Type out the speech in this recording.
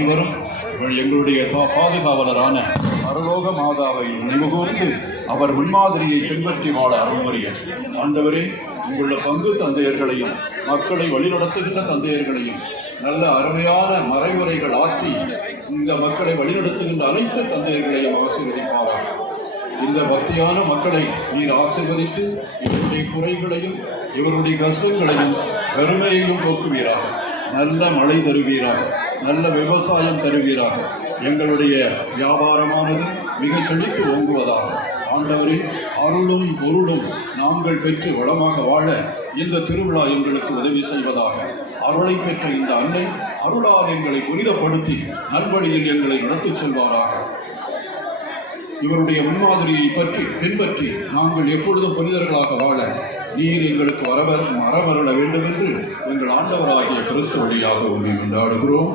அனைவரும் எங்களுடைய பாதுகாவலரான பரலோக மாதாவை நினைவுகூர்ந்து அவர் முன்மாதிரியை பின்பற்றி வாழ அருள்முறைய ஆண்டவரே, உங்களுடைய பங்கு தந்தையர்களையும் மக்களை வழிநடத்துகின்ற தந்தையர்களையும் நல்ல அருமையான மறைவுரைகள் ஆற்றி இந்த மக்களை வழிநடத்துகின்ற அனைத்து தந்தையர்களையும் ஆசீர்வதிப்பாராக. இந்த பக்தியான மக்களை நீர் ஆசீர்வதித்து இவருடைய குறைகளையும் இவருடைய கஷ்டங்களையும் பெருமையையும் போக்குவீராக. நல்ல மழை தருவீராக, நல்ல விவசாயம் தருவீராக. எங்களுடைய வியாபாரமானது மிக செழித்து ஓங்குவதாக. ஆண்டவரே, அருளும் பொருளும் நாங்கள் பெற்று வளமாக வாழ இந்த திருவிழா எங்களுக்கு உதவி செய்வதாக. அருளை பெற்ற இந்த அன்னை அருளால் எங்களை புனிதப்படுத்தி நல்வழியில் எங்களை நடத்திச் செல்வாராக. இவருடைய முன்மாதிரியை பின்பற்றி நாங்கள் எப்பொழுதும் புனிதர்களாக வாழ நீர் எங்களுக்கு வரவருள வேண்டும் என்று எங்கள் ஆண்டவராகிய கிறிஸ்து வழியாக உண்மை கொண்டாடுகிறோம்.